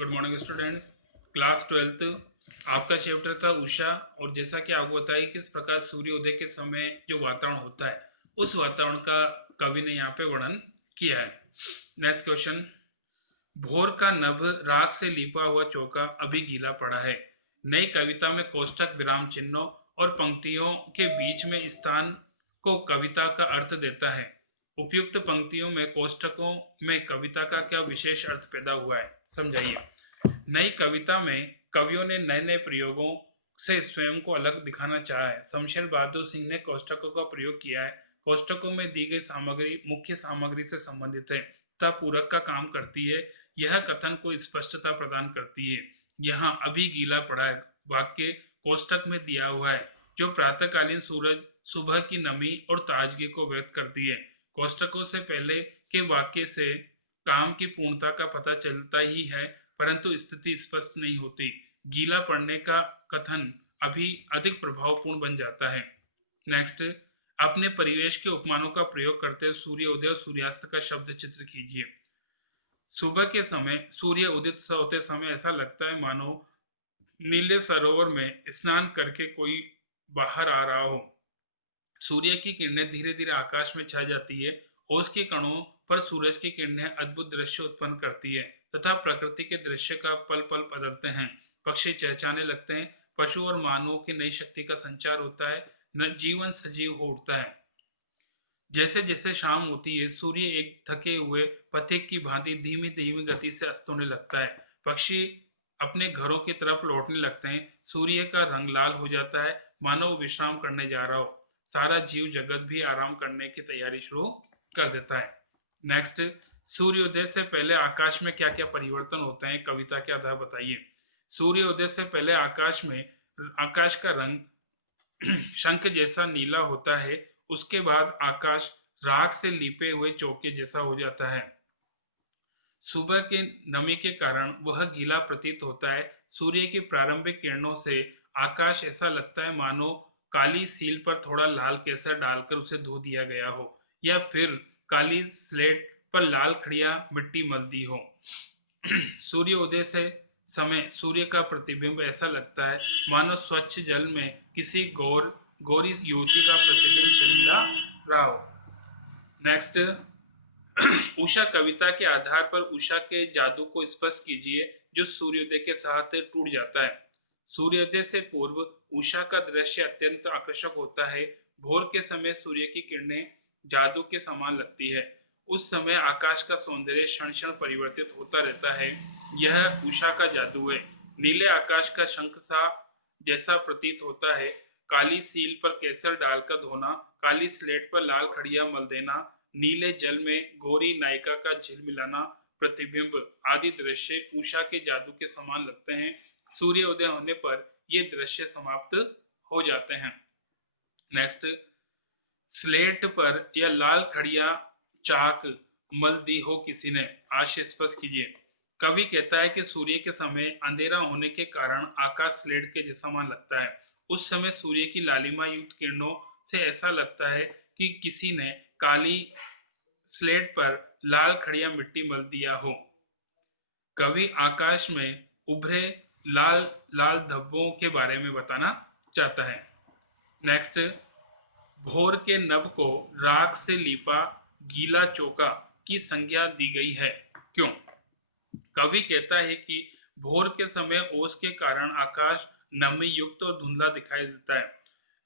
Good morning students. Class 12th आपका chapter था उषा। और जैसा कि आपको बताया किस प्रकार सूर्योदय के समय जो वातावरण होता है उस वातावरण का कवि ने यहाँ पे वर्णन किया है। नेक्स्ट क्वेश्चन, भोर का नभ राख से लिपा हुआ चौका अभी गीला पड़ा है। नई कविता में कोष्टक विराम चिन्हों और पंक्तियों के बीच में स्थान को कविता का अर्थ देता है। उपयुक्त पंक्तियों में कोष्टकों में कविता का क्या विशेष अर्थ पैदा हुआ है, समझाइए। नई कविता में कवियों ने नए नए प्रयोगों से स्वयं को अलग दिखाना चाहा है। शमशेर बहादुर सिंह ने कोष्टकों का प्रयोग किया है। कोष्टकों में दी गई सामग्री मुख्य सामग्री से संबंधित है तथा पूरक का काम करती है। यह कथन को स्पष्टता प्रदान करती है। यहाँ अभी गीला पड़ा है वाक्य कोष्टक में दिया हुआ है जो प्रातःकालीन सूरज सुबह की नमी और ताजगी को व्यक्त करती है। कोष्टकों से पहले के वाक्य से काम की पूर्णता का पता चलता ही है, परंतु स्थिति स्पष्ट नहीं होती। गीला पड़ने का कथन अभी अधिक प्रभावपूर्ण बन जाता है। नेक्स्ट, अपने परिवेश के उपमानों का प्रयोग करते हुए सूर्योदय और सूर्यास्त का शब्द चित्र कीजिए। सुबह के समय सूर्य उदित होते समय ऐसा लगता है मानो नीले सरोवर में स्नान करके कोई बाहर आ रहा हो। सूर्य की किरणें धीरे धीरे आकाश में छा जाती है। ओस के कणों पर सूरज की किरणें अद्भुत दृश्य उत्पन्न करती है तथा प्रकृति के दृश्य का पल पल बदलते हैं। पक्षी चहचहाने लगते हैं। पशु और मानवों की नई शक्ति का संचार होता है। न जीवन सजीव हो उठता है। जैसे जैसे शाम होती है सूर्य एक थके हुए पथिक की भांति धीमी धीमी गति से अस्त होने लगता है। पक्षी अपने घरों की तरफ लौटने लगते हैं। सूर्य का रंग लाल हो जाता है मानो विश्राम करने जा रहा हो। सारा जीव जगत भी आराम करने की तैयारी शुरू कर देता है। नेक्स्ट, सूर्योदय से पहले आकाश में क्या क्या परिवर्तन होते हैं कविता के आधार बताइए। सूर्योदय से पहले आकाश का रंग शंख जैसा नीला होता है। उसके बाद आकाश राख से लिपे हुए चौके जैसा हो जाता है। सुबह के नमी के कारण वह गीला प्रतीत होता है। सूर्य की प्रारंभिक किरणों से आकाश ऐसा लगता है मानो काली सील पर थोड़ा लाल केसर डालकर उसे धो दिया गया हो या फिर काली स्लेट पर लाल खड़िया मिट्टी मल दी हो। सूर्योदय से समय सूर्य का प्रतिबिंब ऐसा लगता है मानो स्वच्छ जल में किसी गोरी युवती का प्रतिबिंब झिलमिला रहा हो। नेक्स्ट, उषा कविता के आधार पर उषा के जादू को स्पष्ट कीजिए जो सूर्योदय के साथ टूट जाता है। सूर्योदय से पूर्व उषा का दृश्य अत्यंत आकर्षक होता है। भोर के समय सूर्य की किरणें जादू के समान लगती है। उस समय आकाश का सौंदर्य क्षण क्षण परिवर्तित होता रहता है। यह उषा का जादू है। नीले आकाश का शंख सा जैसा प्रतीत होता है। काली सील पर केसर डालकर धोना, काली स्लेट पर लाल खड़िया मल देना, नीले जल में गोरी नायिका का झिलमिलाना प्रतिबिंब आदि दृश्य उषा के जादू के समान लगते हैं। सूर्योदय होने पर ये दृश्य समाप्त हो जाते हैं। नेक्स्ट, स्लेट पर या लाल खड़िया चाक मल दी हो किसी ने, आशय स्पष्ट कीजिए। कवि कहता है कि सूर्य के समय अंधेरा होने के कारण आकाश स्लेट के समान लगता है। उस समय सूर्य की लालिमा युक्त किरणों से ऐसा लगता है कि किसी ने काली स्लेट पर लाल खड़िया मिट्टी मल दिया हो। कवि आकाश में उभरे लाल लाल धब्बों के बारे में बताना चाहता है। नेक्स्ट, भोर के नभ को राख से लिपा गीला चौका की संज्ञा दी गई है, क्यों? कवि कहता है कि भोर के समय ओस के कारण आकाश नमी युक्त और धुंधला दिखाई देता है।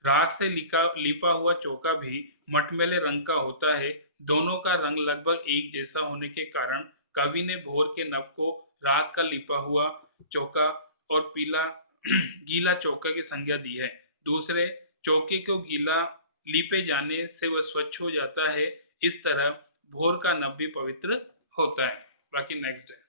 राख से लिपा हुआ चौका भी मटमैले रंग का होता है। दोनों का रंग लगभग एक जैसा होने के कारण कवि ने भोर के नभ को राख का लिपा हुआ चौका और पीला गीला चौका की संज्ञा दी है। दूसरे चौके को गीला लीपे जाने से वह स्वच्छ हो जाता है। इस तरह भोर का नभ भी पवित्र होता है। बाकी नेक्स्ट है।